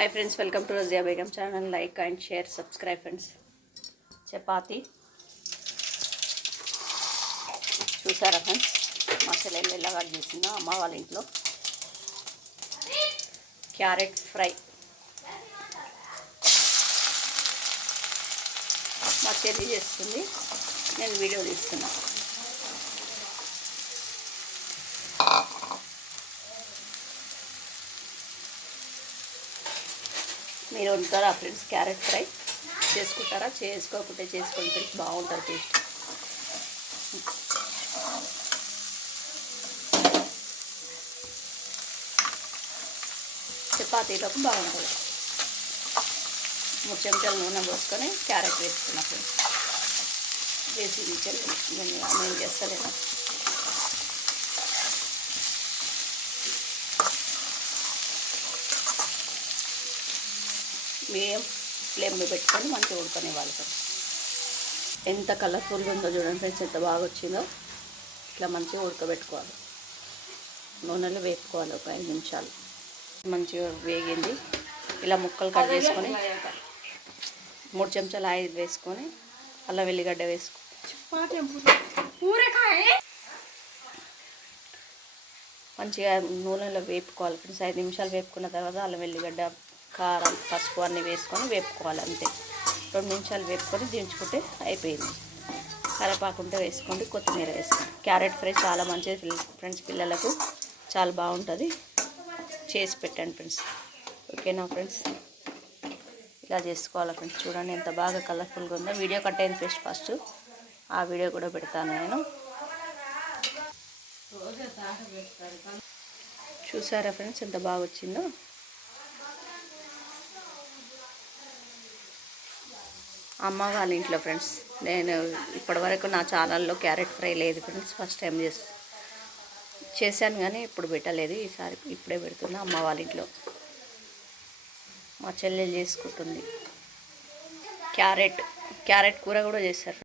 Hi friends, welcome to Razia Begum channel. Like and share, subscribe friends. Chapati చూసారా friends, మా చెల్లెలు ఎలా కట్ చేసిందో అమ్మ వాళ్ళ ఇంట్లో. క్యారెట్ ఫ్రై మా చెల్లి చేస్తుంది, నేను వీడియో తీస్తున్నా. మీరు వండుతారా ఫ్రెండ్స్? క్యారెట్ ఫ్రై చేసుకుంటారా? చేసుకోకుంటే చేసుకోండి ఫ్రెండ్స్, బాగుంటుంది టేస్ట్. చపాతీలకు బాగుంటుంది. 3 చెంచాలు నూనె పోసుకొని క్యారెట్ వేసుకున్నా ఫ్రెండ్స్. వేసి నేను చేస్తలేను. మీడియం ఫ్లేమ్లో పెట్టుకొని మంచిగా ఉడకనివ్వాలి ఫ్రెండ్స్. ఎంత కలర్ఫుల్గా ఉందో చూడండి ఫ్రెండ్స్, ఎంత బాగా వచ్చిందో. ఇట్లా మంచిగా ఉడకబెట్టుకోవాలి, నూనెలో వేపుకోవాలి. ఒక 5 నిమిషాలు మంచిగా వేగింది. ఇలా ముక్కలు కట్ చేసుకొని 3 చెంచాలు ఆయిల్ వేసుకొని అల్లం వెల్లిగడ్డ వేసుకో, మంచిగా నూనెలో వేపుకోవాలి ఫ్రెండ్స్. 5 నిమిషాలు వేపుకున్న తర్వాత అల్లం వెల్లిగడ్డ, కారం, పసుపు అన్నీ వేసుకొని వేపుకోవాలి. అంతే 2 నిమిషాలు వేపుకొని దించుకుంటే అయిపోయింది. కరివేపాకుంటే వేసుకోండి, కొత్తిమీర వేసుకోండి. క్యారెట్ ఫ్రై చాలా మంచిది ఫ్రెండ్స్, పిల్లలకు చాలా బాగుంటుంది. చేసి పెట్టండి ఫ్రెండ్స్, ఓకేనా ఫ్రెండ్స్? ఇలా చేసుకోవాలి ఫ్రెండ్స్. చూడండి ఎంత బాగా కలర్ఫుల్గా ఉందో. వీడియో కట్ అయింది ఫ్రెండ్స్, ఫస్ట్ ఆ వీడియో కూడా పెడతాను నేను. చూసారా ఫ్రెండ్స్ ఎంత బాగా వచ్చిందో? అమ్మ వాళ్ళ ఇంట్లో ఫ్రెండ్స్. నేను ఇప్పటివరకు నా ఛానల్లో క్యారెట్ ఫ్రై లేదు ఫ్రెండ్స్, ఫస్ట్ టైం చేశాను కానీ ఇప్పుడు పెట్టలేదు. ఈసారి ఇప్పుడే పెడుతున్నా అమ్మ వాళ్ళ ఇంట్లో. మా చెల్లెలు చేసుకుంటుంది. క్యారెట్ కూర కూడా చేస్తారు.